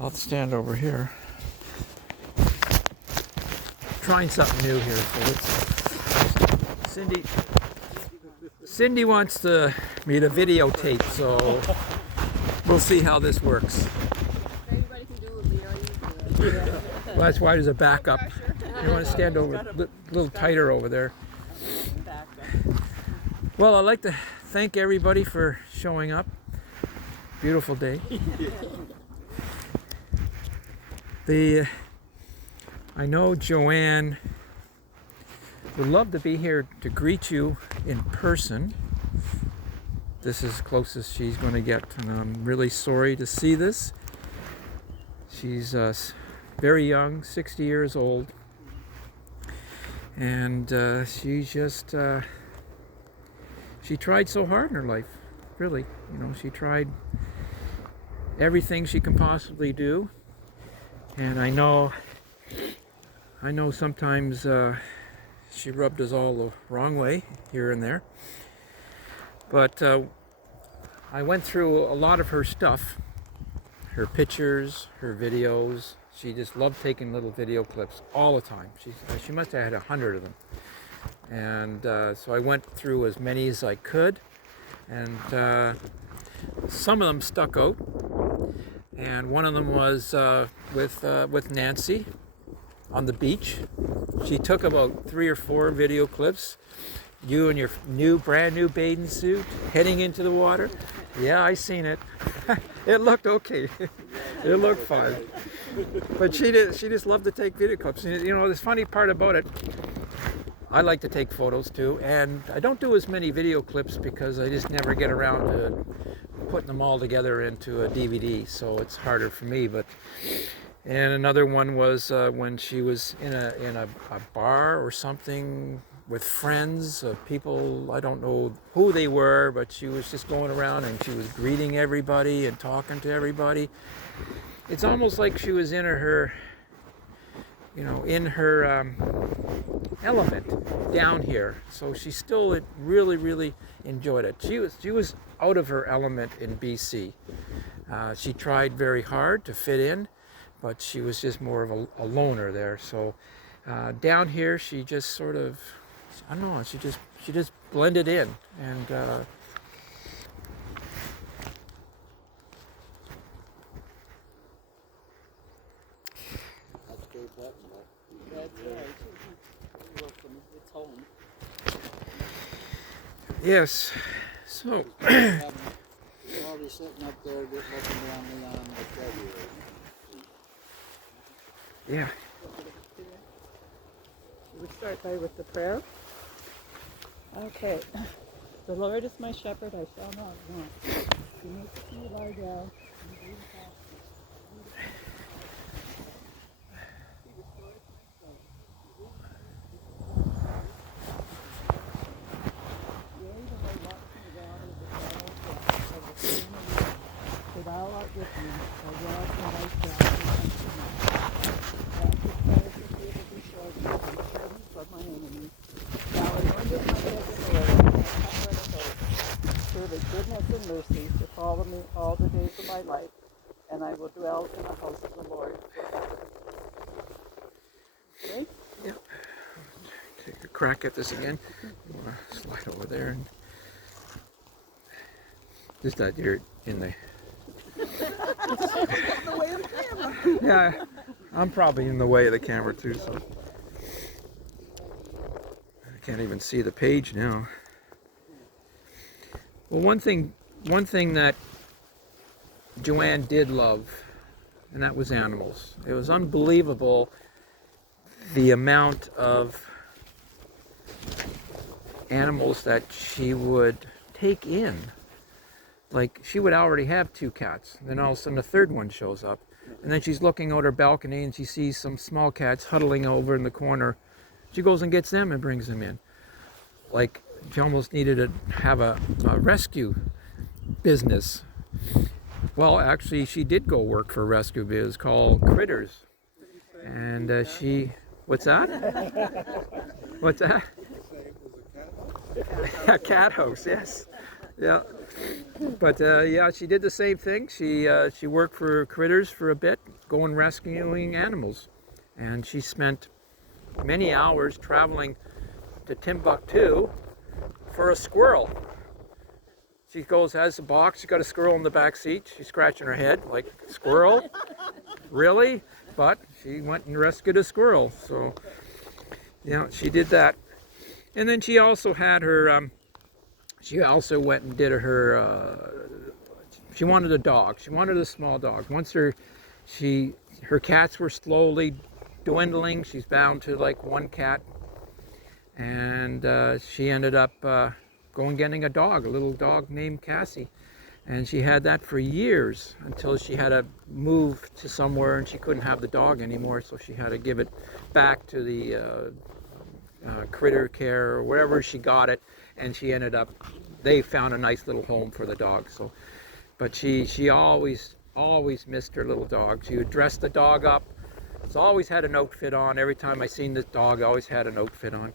I'll stand over here. Trying something new here. So Cindy wants me to videotape, so we'll see how this works. Everybody can do what we are. Well, that's why there's a backup. You want to stand over a little tighter over there. Well, I'd like to thank everybody for showing up. Beautiful day. I know Joanne would love to be here to greet you in person. This is as close as she's going to get, and I'm really sorry to see this. She's very young, 60 years old, and she tried so hard in her life, really. You know, she tried everything she can possibly do, and I know sometimes she rubbed us all the wrong way here and there, but I went through a lot of her stuff, her pictures, her videos. She just loved taking little video clips all the time. She must have had 100 of them, and so I went through as many as I could, and some of them stuck out, and one of them was with Nancy on the beach. She took about 3 or 4 video clips. You in your brand new bathing suit heading into the water. Yeah, I seen it. It looked okay. It looked fine. But she just loved to take video clips. And, you know, the funny part about it, I like to take photos too, and I don't do as many video clips because I just never get around to putting them all together into a DVD, so it's harder for me. And another one was when she was in a bar or something with friends of people, I don't know who they were, but she was just going around and she was greeting everybody and talking to everybody. It's almost like she was in her element down here. So she still really, really enjoyed it. She was out of her element in BC. She tried very hard to fit in, but she was just more of a loner there. So down here, she just sort of, I don't know, she just blended in, and That's right. Welcome. It's home. yes. So You're already sitting up there just looking down me on the February. yeah. We start by with the prayer. Okay. The Lord is my shepherd, I shall not want. He makes me lie down. For thou art with me, thy rod and thy staff they comfort me. Thou preparest the table before me in the presence of my enemies. Thou anointest my head with oil, and my cup runneth over. Surely goodness and mercy shall follow me all the days of my life, and I will dwell in the house of the Lord forever. Okay? Yep. Take a crack at this again. You want to slide over there and just that you're in the. The way of the camera. Yeah, I'm probably in the way of the camera too, so I can't even see the page now. Well, one thing that Joanne did love, and that was animals. It was unbelievable the amount of animals that she would take in. Like, she would already have 2 cats, and then all of a sudden a third one shows up, and then she's looking out her balcony and she sees some small cats huddling over in the corner. She goes and gets them and brings them in. Like, she almost needed to have a rescue business. Well, actually, she did go work for a rescue biz called Critters, and what's that? What's that? A cat house, yes. Yeah. But yeah, she did the same thing. She worked for Critters for a bit, going rescuing animals, and she spent many hours traveling to Timbuktu for a squirrel. She goes, has a box, she's got a squirrel in the back seat. She's scratching her head like, squirrel? Really? But she went and rescued a squirrel. So yeah, she did that. And then she also had her, she also went and did her, she wanted a dog. She wanted a small dog. Once her cats were slowly dwindling. She's bound to like one cat. And she ended up going getting a dog, a little dog named Cassie. And she had that for years until she had to move to somewhere and she couldn't have the dog anymore. So she had to give it back to the critter care or wherever she got it. And she ended up, they found a nice little home for the dog. So, but she always missed her little dog. She would dress the dog up. So always had an outfit on. Every time I seen this dog, I always had an outfit on.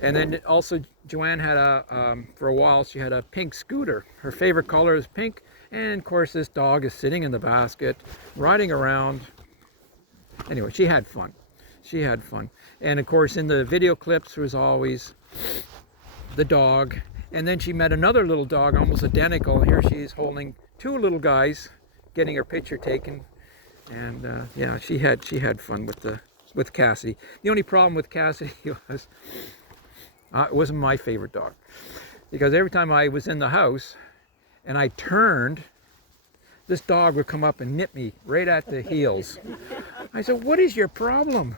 And then also Joanne had for a while, she had a pink scooter. Her favorite color is pink. And of course this dog is sitting in the basket, riding around. Anyway, she had fun. She had fun. And of course in the video clips was always the dog. And then she met another little dog, almost identical. Here she is holding two little guys, getting her picture taken. And yeah, she had fun with Cassie. The only problem with Cassie was it wasn't my favorite dog, because every time I was in the house and I turned, this dog would come up and nip me right at the heels. I said, "What is your problem?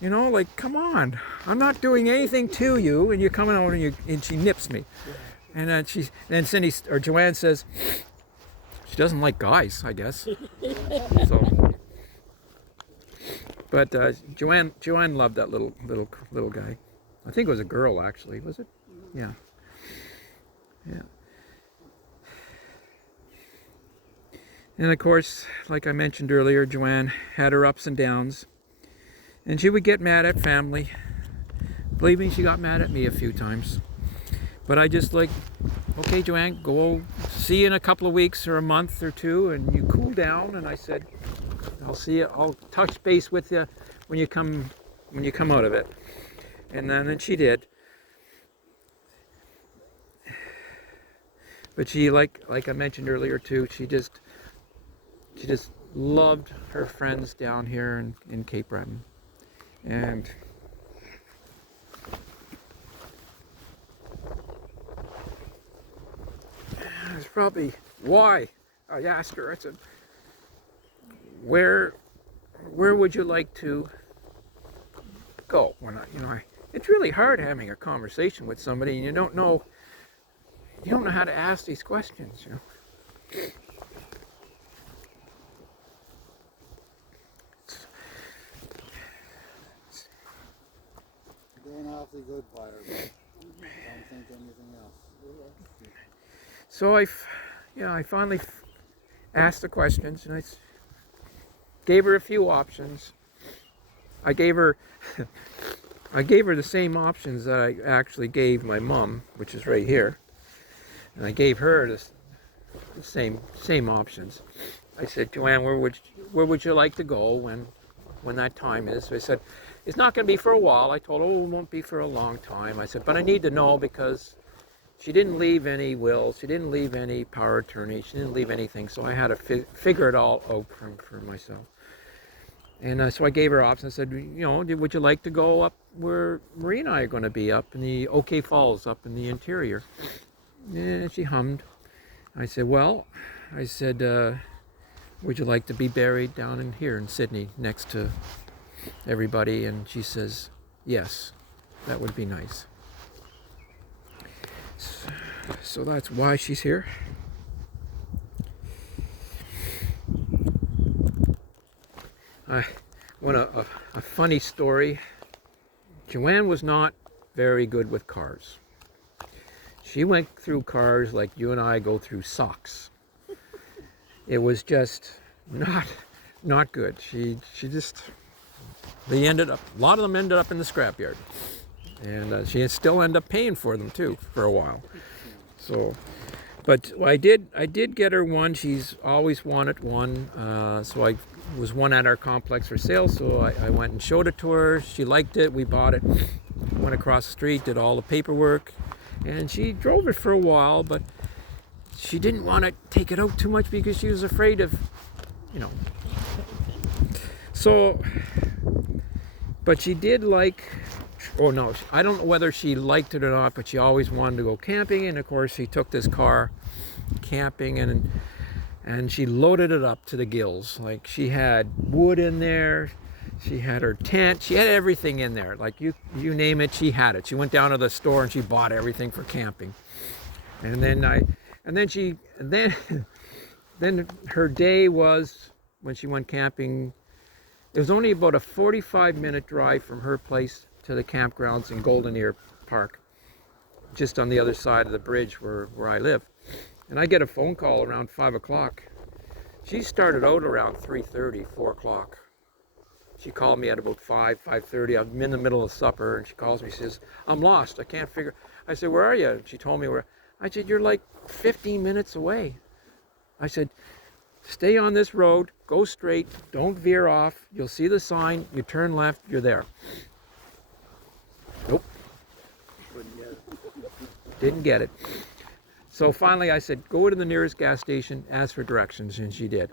You know, like, come on! I'm not doing anything to you, and you're coming out and she nips me." And then Cindy or Joanne says, she doesn't like guys, I guess. So, but Joanne loved that little guy. I think it was a girl, actually. Was it? Yeah. Yeah. And of course, like I mentioned earlier, Joanne had her ups and downs, and she would get mad at family. Believe me, she got mad at me a few times. But I just like, okay, Joanne, go see you in a couple of weeks or a month or two, and you cool down. And I said, I'll see you. I'll touch base with you when you come out of it. And then she did. But she, like I mentioned earlier too, she just loved her friends down here in Cape Breton, and it's probably why I asked her. I said, "Where would you like to go?" When it's really hard having a conversation with somebody and you don't know how to ask these questions. Doing awfully good by her, but don't think anything else. So I finally asked the questions, and I gave her a few options. I gave her the same options that I actually gave my mom, which is right here, and I gave her the same options. I said, "Joanne, where would you like to go when that time is?" So I said, "It's not going to be for a while." I told her, "Oh, it won't be for a long time." I said, "But I need to know, because she didn't leave any wills, she didn't leave any power of attorney, she didn't leave anything, so I had to figure it all out for myself." And so I gave her options. I said, "Would you like to go up where Marie and I are going to be, up in the OK Falls, up in the interior?" And she hummed. I said, "Well," I said, "would you like to be buried down in here in Sydney next to everybody?" And she says, "Yes, that would be nice." So that's why she's here. I want a funny story. Joanne was not very good with cars. She went through cars like you and I go through socks. It was just not good. A lot of them ended up in the scrapyard, and she still ended up paying for them too for a while. So, But I did get her one. She's always wanted one. So I was one at our complex for sale. So I went and showed it to her. She liked it. We bought it. Went across the street, did all the paperwork, and she drove it for a while. But she didn't want to take it out too much because she was afraid of, you know. So, but she did like. Oh no, I don't know whether she liked it or not, but she always wanted to go camping, and of course she took this car camping and she loaded it up to the gills. Like she had wood in there, she had her tent, she had everything in there. Like you name it, she had it. She went down to the store and she bought everything for camping. And then then her day was when she went camping. It was only about a 45-minute drive from her place to the campgrounds in Golden Ear Park, just on the other side of the bridge where I live. And I get a phone call around 5 o'clock. She started out around 3:30, 4 o'clock. She called me at about 5:30. I'm in the middle of supper, and she calls me. She says, "I'm lost. I can't figure." I said, "Where are you?" And she told me where. I said, "You're like 15 minutes away." I said, "Stay on this road. Go straight. Don't veer off. You'll see the sign. You turn left. You're there." Nope. Didn't get it. So finally I said, "Go to the nearest gas station, ask for directions," and she did.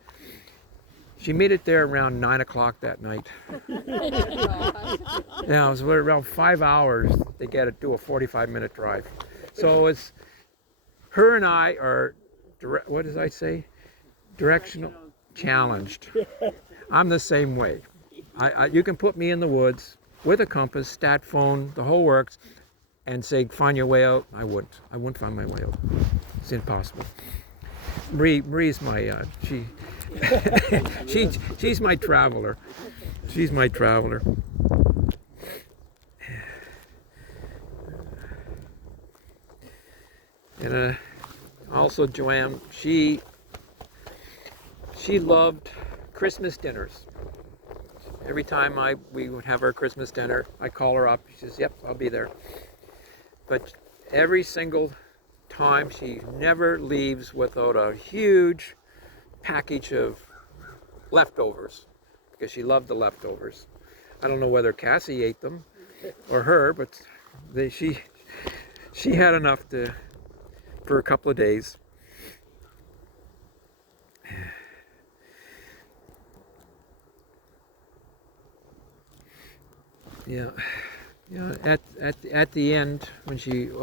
She made it there around 9 o'clock that night. Yeah, it was around 5 hours to get it, do a 45-minute drive. So it's her and I are, what did I say? Directional challenged. I'm the same way. You can put me in the woods with a compass, stat phone, the whole works, and say, "Find your way out." I wouldn't find my way out. It's impossible. Marie's my, she's my traveler. She's my traveler. And also Joanne, she loved Christmas dinners. Every time we would have our Christmas dinner, I call her up. She says, "Yep, I'll be there." But every single time, she never leaves without a huge package of leftovers, because she loved the leftovers. I don't know whether Cassie ate them or her, but she had enough for a couple of days. Yeah. At the end, when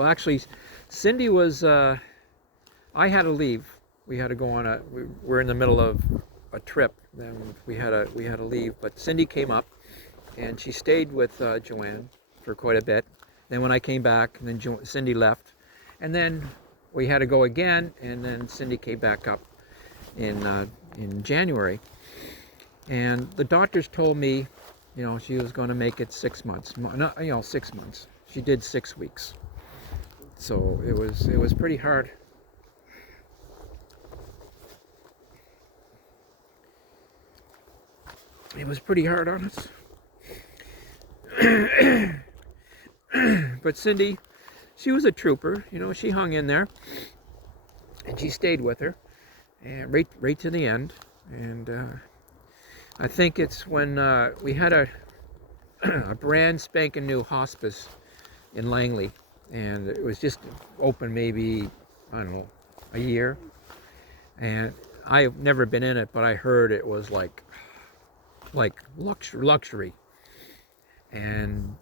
actually, Cindy was, I had to leave. We had to go on we're in the middle of a trip, and we had to leave. But Cindy came up, and she stayed with Joanne for quite a bit. Then when I came back, and then Cindy left, and then we had to go again, and then Cindy came back up in January, and the doctors told me, she was going to make it 6 months. Not, 6 months. She did 6 weeks. So it was pretty hard. It was pretty hard on us. But Cindy, she was a trooper. She hung in there, and she stayed with her, and right to the end. And I think it's when we had a brand spanking new hospice in Langley, and it was just open maybe, I don't know, a year. And I've never been in it, but I heard it was like luxury. And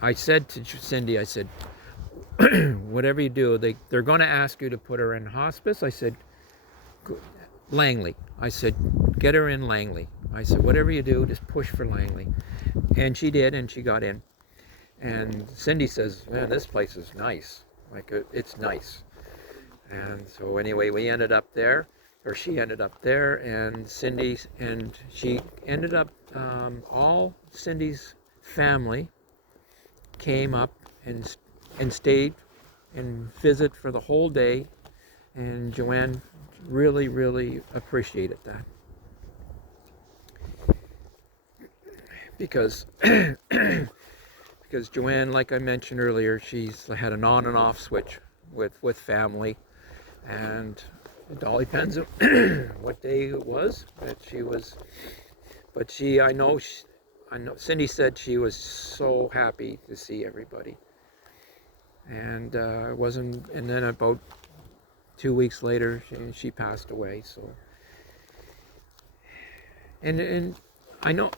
I said to Cindy, I said, "Whatever you do, they're going to ask you to put her in hospice." I said, "Langley." I said, "Get her in Langley." I said, "Whatever you do, just push for Langley." And she did, and she got in. And Cindy says, "Man, this place is nice. Like, it's nice." And so anyway, we ended up there, or she ended up there, and she ended up, all Cindy's family came up and stayed and visit for the whole day. And Joanne really, really appreciated that. Because Joanne, like I mentioned earlier, she's had an on and off switch with family. And it all depends on what day it was that she was. But I know Cindy said she was so happy to see everybody. And it wasn't. And then about 2 weeks later, she passed away. So. And I know.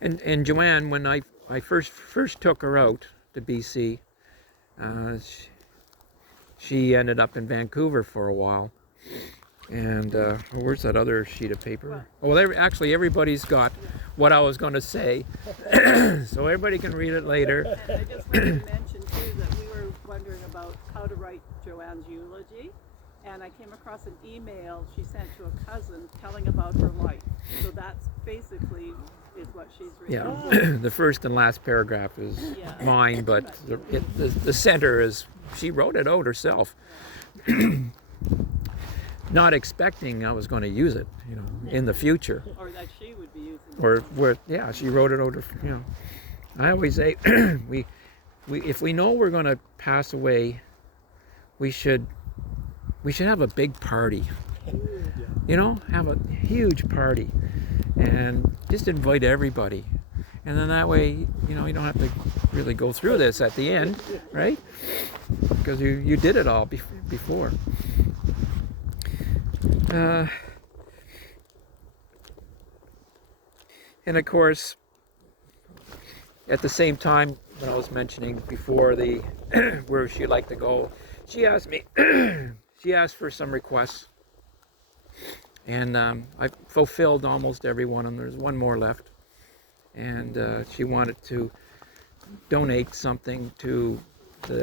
and Joanne, when I first took her out to BC, she ended up in Vancouver for a while. And where's that other sheet of paper? Well, actually, everybody's got what I was going to say, so everybody can read it later. And I just wanted to mention too that we were wondering about how to write Joanne's eulogy, and I came across an email she sent to a cousin telling about her life. So that's basically is what she's written. Yeah, the first and last paragraph is mine, but the center is, she wrote it out herself. Not expecting I was going to use it, in the future. Or that she would be using it. Or yeah, she wrote it out. I always say, if we know we're going to pass away, we should have a big party. Have a huge party, and just invite everybody. And then that way, you don't have to really go through this at the end, right? Because you did it all before. And of course, at the same time, when I was mentioning before where she'd like to go, she asked me, she asked for some requests, and I fulfilled almost every one of them. There's one more left, and she wanted to donate something to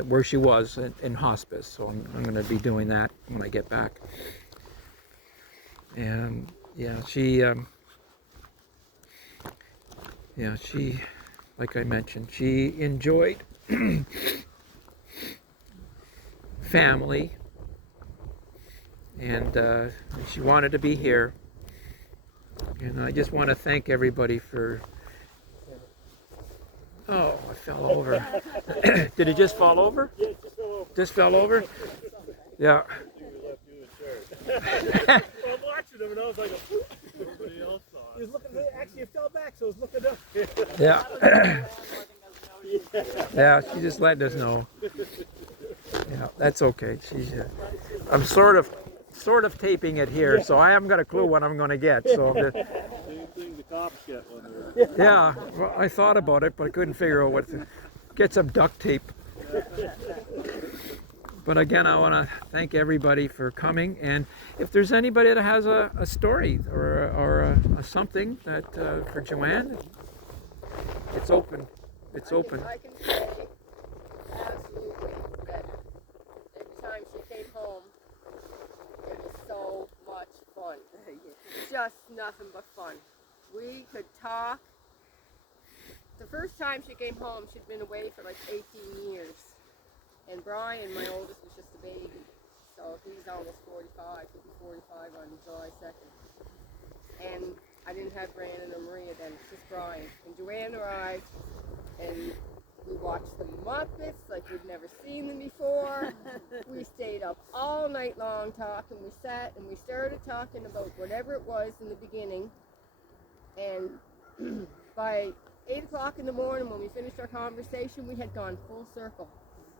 where she was in hospice, so I'm going to be doing that when I get back. And she, like I mentioned, she enjoyed family, and she wanted to be here. And I just want to thank everybody for. Oh, I fell over. Did it just fall over? Yeah, it just fell over. Just fell over? Yeah. I'm watching him and I was like, everybody else saw it. He was looking, actually it fell back, so it was looking up. Yeah. Yeah, she just letting us know. Yeah, that's okay. I'm sort of taping it here, so I haven't got a clue what I'm going to get. So Same thing the cops get when they're... yeah, well, I thought about it, but I couldn't figure out what to get some duct tape. But again, I want to thank everybody for coming. And if there's anybody that has a story or something that for Joanne, it's open. It's open. I can say absolutely that every time she came home, it was so much fun. Just nothing but fun. We could talk. The first time she came home, she'd been away for like 18 years. And Brian, my oldest, was just a baby. So he's almost 45. He'll be 45 on July 2nd. And I didn't have Brandon or Maria then, just Brian. And Joanne arrived, and we watched the Muppets like we'd never seen them before. We stayed up all night long talking. We sat and we started talking about whatever it was in the beginning. And by 8 o'clock in the morning, when we finished our conversation, we had gone full circle,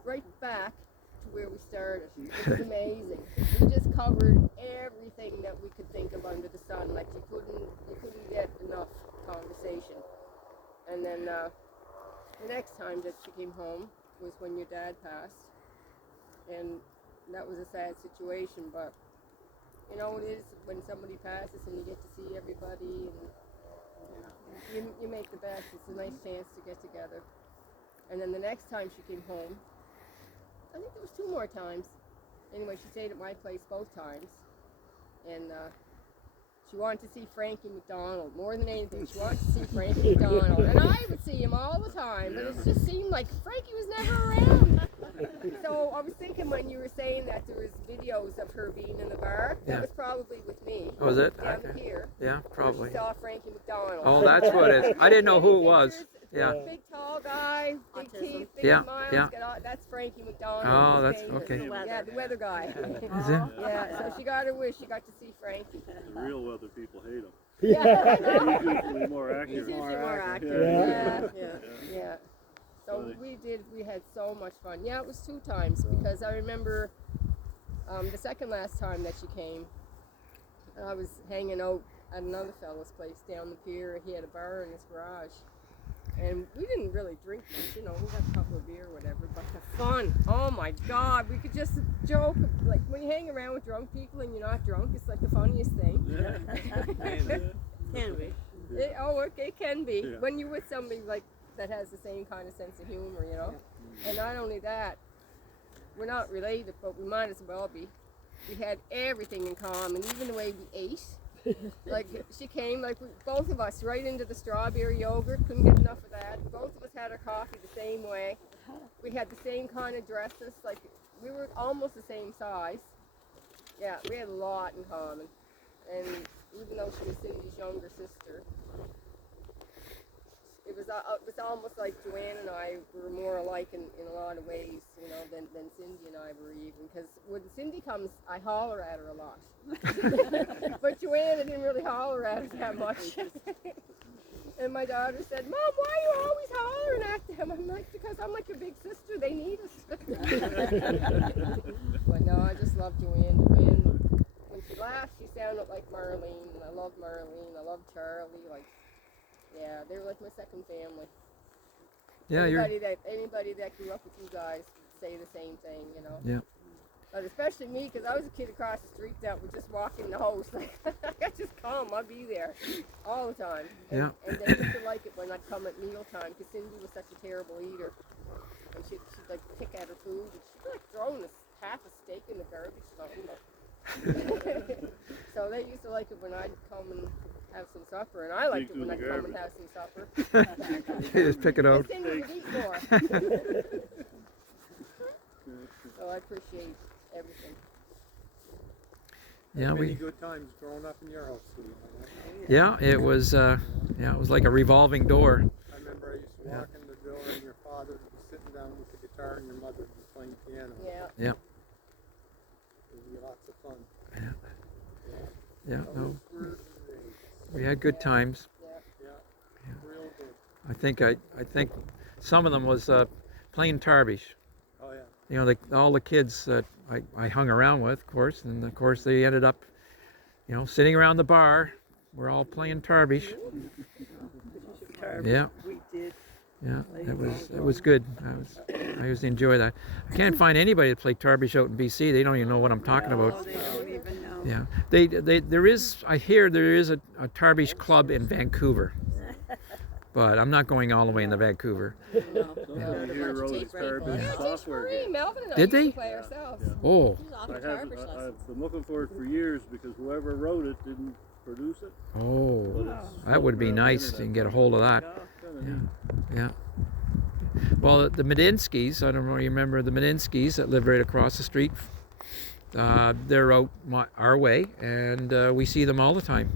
right back to where we started. It was amazing. We just covered everything that we could think of under the sun. Like you couldn't get enough conversation. And then the next time that she came home was when your dad passed, and that was a sad situation. But you know, it is when somebody passes and you get to see everybody, and you make the best. It's a nice chance to get together. And then the next time she came home, I think there was 2 more times. Anyway, she stayed at my place both times, and she wanted to see Frankie McDonald more than anything. She wanted to see Frankie McDonald, and I would see him all the time, but it just seemed like Frankie was never around. So I was thinking when you were saying that there was videos of her being in the bar, that was probably with me. Was it? Down here. Yeah, probably. She saw Frankie McDonald. Oh, that's what it is. I didn't know who it was. Yeah. Big tall guy. guy, big Autism. teeth, big Yeah, smiles. yeah. That's Frankie McDonald. Oh, his that's name is. okay. Yeah, the weather guy. Is it? Yeah, so she got her wish. She got to see Frankie. The real weather people hate him. Yeah, I know. He's usually more He's accurate. usually more accurate. Yeah. Yeah. So Funny. we had so much fun. Yeah, it was 2 times because I remember the second last time that she came, I was hanging out at another fellow's place down the pier. He had a bar in his garage. And we didn't really drink much, we got a couple of beer or whatever, but the fun, oh my God, we could just joke, like when you hang around with drunk people and you're not drunk, it's like the funniest thing. Can we? It can be, Yeah. when you're with somebody like that has the same kind of sense of humor, and not only that, we're not related, but we might as well be. We had everything in common, even the way we ate. Like she came, like both of us, right into the strawberry yogurt. Couldn't get enough of that. Both of us had our coffee the same way. We had the same kind of dresses. Like we were almost the same size. Yeah, we had a lot in common. And even though she was Cindy's younger sister, it was almost like Joanne and I were more alike in a lot of ways, than Cindy and I were even. Because when Cindy comes, I holler at her a lot. But Joanne, I didn't really holler at her that much. And my daughter said, "Mom, why are you always hollering at them?" I'm like, "Because I'm like your big sister. They need us." But no, I just love Joanne. Joanne, when she laughed, she sounded like Marlene. And I love Marlene. I love Charlie. Yeah, they were like my second family. Yeah, Anybody that grew up with you guys would say the same thing, Yeah. But especially me, because I was a kid across the street that would just walk in the house. Like, I just come, I'd be there all the time. And they used to like it when I'd come at mealtime, because Cindy was such a terrible eater. And she'd like pick at her food. And she'd like throwing half a steak in the garbage. So they used to like it when I'd come and have some supper, and I liked it when I'd come and have some supper. Just pick it out. Cindy would eat more. So I appreciate everything. Yeah, Many good times growing up in your house, Steve. Yeah, it was. It was like a revolving door. I remember I used to walk in the door and your father would be sitting down with the guitar and your mother would be playing piano. Yeah. Yeah. It would be lots of fun. Yeah. No, Those were the days. we had good times. Yeah, real good. I think some of them was playing tarbish. Oh yeah. All the kids that I hung around with, of course, and of course they ended up, sitting around the bar. We're all playing tarbish. Yeah. We did. Yeah, it was good. I always enjoy that. I can't find anybody to play tarbish out in BC. They don't even know what I'm talking Oh, about. they don't even know. Yeah, there is. I hear there is a tarbish club in Vancouver, but I'm not going all the way into Vancouver. You hear Rosie's Tarbish Yeah, software free. game. Melvin and I Did used they? to play ourselves. Oh, I've been looking for it for years because whoever wrote it didn't produce it. oh, that would be nice to get a hold of that. Yeah. Well, the Medinskys, I don't know if you remember the Medinskys that live right across the street. They're out our way, and we see them all the time.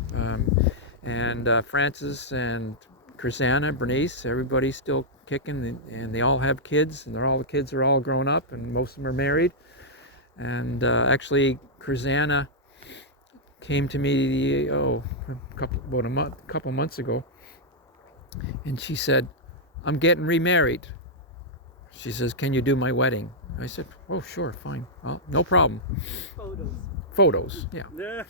And Francis and Chrisanna, Bernice, everybody's still kicking, and they all have kids, and the kids are all grown up, and most of them are married. And actually, Chrisanna came to me a couple months ago, and she said, "I'm getting remarried." She says, "Can you do my wedding?" I said, "Oh, sure, fine. Well, no problem." Photos, yeah.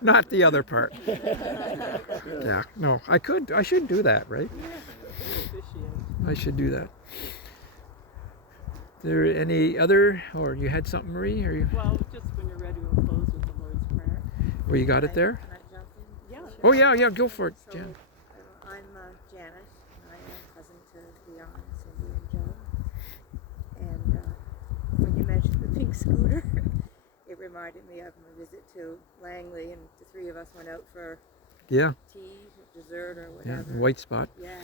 Not the other part. Yeah, no, I should do that, right? I should do that. There any other, or you had something, Marie? Or you? Well, just when you're ready, we'll close with the Lord's Prayer. Well, you got it there? Can I jump in? Yeah. Oh yeah, go for it, So, Jan. I'm Janet, and I am cousin to Leon, Cindy, and Joe. And when you mentioned the pink scooter, it reminded me of my visit to Langley, and the three of us went out for Yeah, tea, dessert, or yeah, whatever. white spot. Yeah,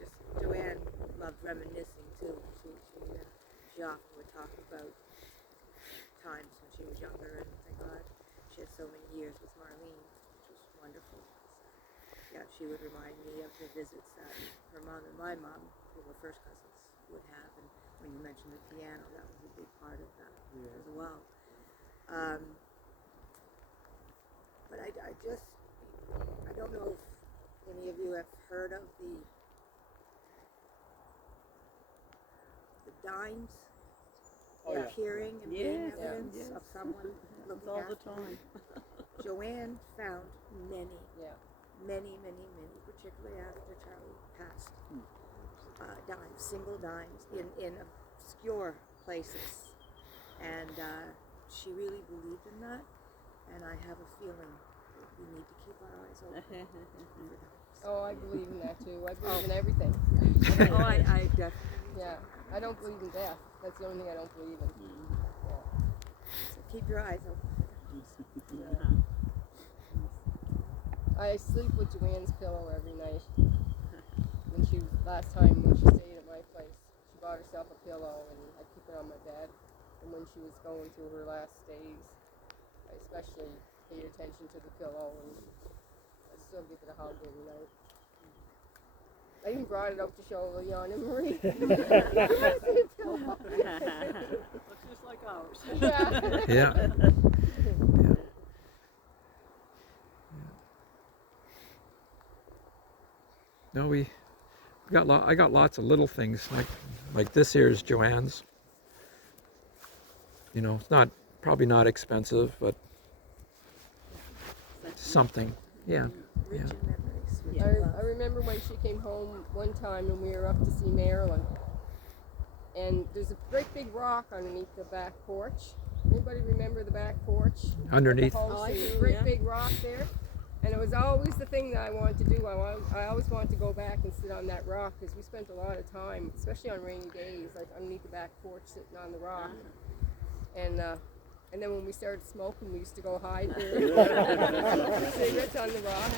just Joanne loved reminiscing too. She often would talk about times when she was younger, and thank God she had so many years with Marlene, which was wonderful. yeah, she would remind me of the visits that her mom and my mom, who were first cousins, would have. And when you mentioned the piano, that was a big part of that as well. But I don't know if any of you have heard of the dimes appearing and being evidence of someone looking all after the time. Joanne found many, Yeah. many, particularly after Charlie passed, dimes, single dimes in obscure places. And she really believed in that. And I have a feeling that we need to keep our eyes open for dimes. Oh, I believe in that too. I believe in everything. I definitely. Yeah. I don't believe in death. That's the only thing I don't believe in. So keep your eyes open. I sleep with Joanne's pillow every night. When she last time when she stayed at my place, she bought herself a pillow and I keep it on my bed. And when she was going through her last days, I especially paid attention to the pillow and I still give it a hug every night. I even brought it up to show Leon and Marie. Looks just like ours. Yeah. Yeah. No, I got lots of little things like this here is Joanne's. You know, it's probably not expensive, but something. Yeah. Rich in memories. Rich in I love. remember when she came home one time and we were up to see Marilyn. And there's a great big rock underneath the back porch. Anybody remember the back porch? Underneath. The house, there's a great big rock there. And it was always the thing that I wanted to do. I always wanted to go back and sit on that rock because we spent a lot of time, especially on rainy days, like underneath the back porch sitting on the rock. And then when we started smoking, we used to go hide there. Cigarettes on the rock.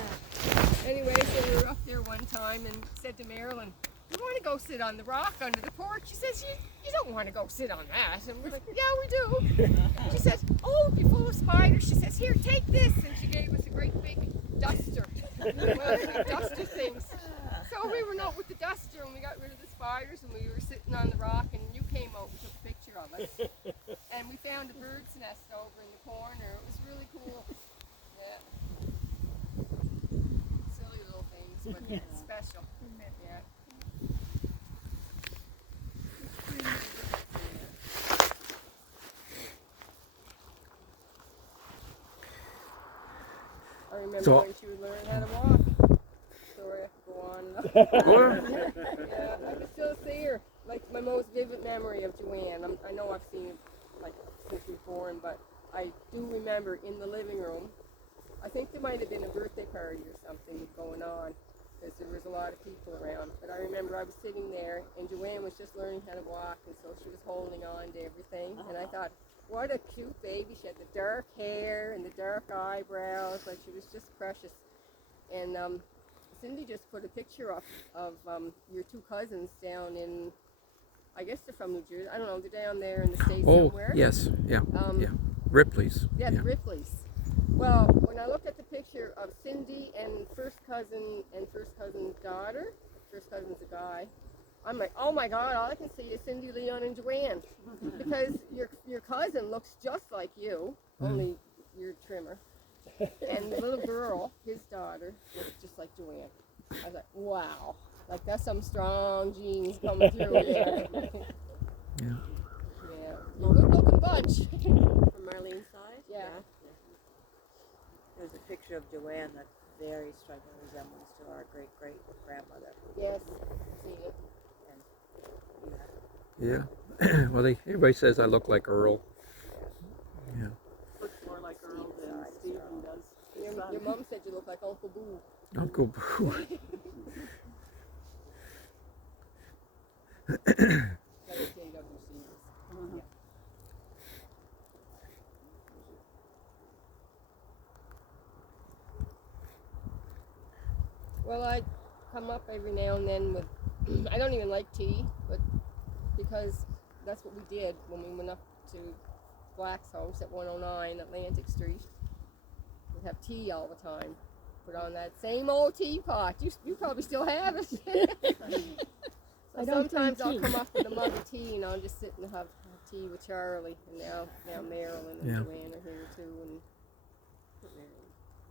Anyway, so we were up there one time and said to Marilyn, "You want to go sit on the rock under the porch?" She says, you don't want to go sit on that. And we're like, "Yeah, we do." She says, "Oh, it'd be full of spiders." She says, "Here, take this." And she gave us a great big duster. One of the big duster things. So we were out with the duster and we got rid of the spiders and we were sitting on the rock and you came out and took a picture of us. And we found a bird's nest over in the corner. It was really cool. Yeah. Silly little things, but it's special. Yeah. I remember when she would learn how to walk. Sorry, I could go on. Yeah, I can still see her. Like my most vivid memory of Joanne. I know I've seen her like since we were born, but I do remember in the living room. I think there might have been a birthday party or something going on because there was a lot of people around. But I remember I was sitting there and Joanne was just learning how to walk, and so she was holding on to everything. And I thought, what a cute baby. She had the dark hair and the dark eyebrows. Like she was just precious. And Cindy just put a picture up of your two cousins down in, I guess they're from New Jersey. I don't know. They're down there in the States somewhere. Yes. Yeah. Yeah. Ripley's. Yeah, the Ripleys. Well, when I looked at the picture of Cindy and first cousin's daughter, first cousin's a guy, I'm like, oh my God, all I can see is Cindy, Leon, and Joanne. Because your cousin looks just like you, only you're trimmer. And the little girl, his daughter, looks just like Joanne. I was like, wow. Like, that's some strong genes coming through there. Yeah. Yeah. Good looking bunch. From Marlene's side? Yeah. There's a picture of Joanne that's very striking resemblance to our great-great-grandmother. Yes. Seen it. And you have Yeah. Well, everybody says I look like Earl. Yeah. Looks more like Earl than Stephen does. Your mom said you look like Uncle Boo. Uncle Boo. That was JWC. Yeah. Well, I come up every now and then with, I don't even like tea, but because that's what we did when we went up to Black's house at 109 Atlantic Street. We'd have tea all the time. Put on that same old teapot. You probably still have it. I don't Sometimes drink I'll tea. come up with a mug of tea and I'll just sit and have tea with Charlie. And now Marilyn and Yeah. Joanne are here too. And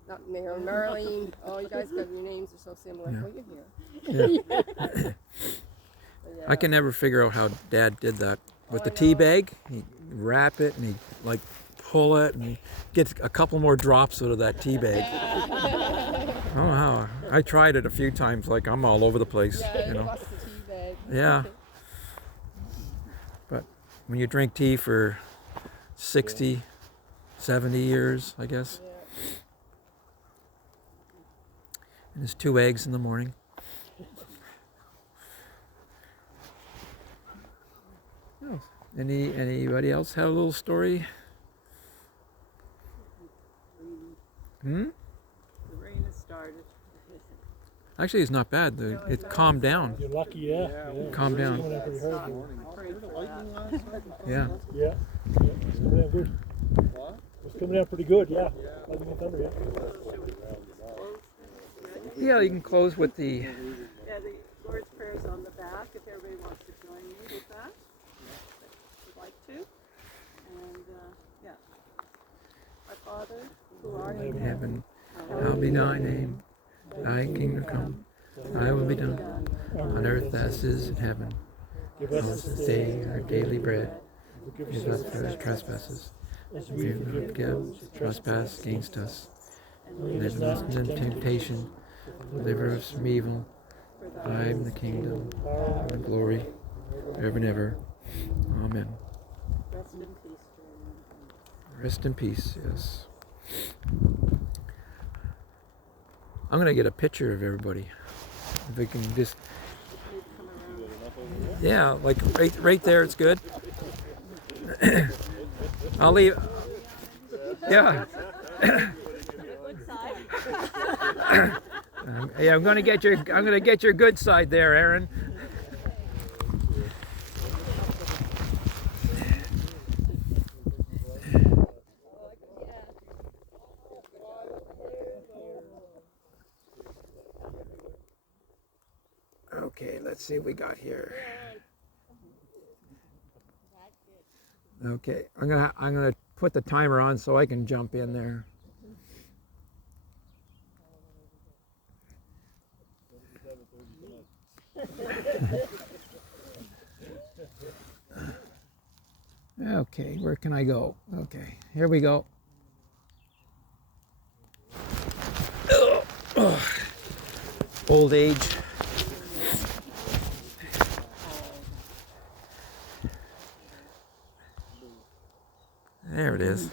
not Marilyn, Marlene. Oh, you guys got your names are so similar. Yeah. Well, you're here. Yeah. But, yeah. I can never figure out how Dad did that with Oh, the I tea know. bag. He wrap it and he like pull it and he gets a couple more drops out of that tea bag. I don't know how. I tried it a few times. Like I'm all over the place, Yeah, you know. plus the tea bag. Yeah. But when you drink tea for 60, 70 years, I guess, Yeah. and there's 2 eggs in the morning. Oh, anybody else have a little story? Hmm? The rain has started. Actually, it's not bad. It calmed down. You're lucky, yeah. Calm down. It's coming in pretty hard. I prayed for that. Yeah. Yeah. It's coming in good. What? It's coming out pretty good, yeah. Lightning and thunder, yeah. Yeah, you can close with the. Yeah, the Lord's Prayer's on the back if everybody wants to join me with that. If you'd like to. And, yeah. Our Father, who art in heaven, Heaven, hallowed be thy name. Thy kingdom come. Thy will be done on earth as it is in heaven. Give Give us us this day our daily bread. Forgive us our trespasses. as We we do not forgive forgive those who trespass against us. Lead us Lead us not into temptation. Deliver us from evil. for Thine thine the kingdom, power, and the glory, forever and ever. Amen. rest in peace during Rest in peace, yes. I'm going to get a picture of everybody. If we can just, come around. yeah, like right there, it's good. I'll leave. Yeah. Yeah, I'm going to get your good side there, Aaron. Okay, let's see what we got here. Okay, I'm gonna put the timer on so I can jump in there. Okay, where can I go? Okay, here we go. Ugh. Old age. There it is.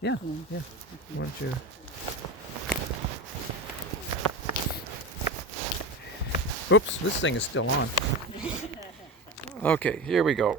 Yeah, yeah. Why don't you? Oops, this thing is still on. Okay, here we go.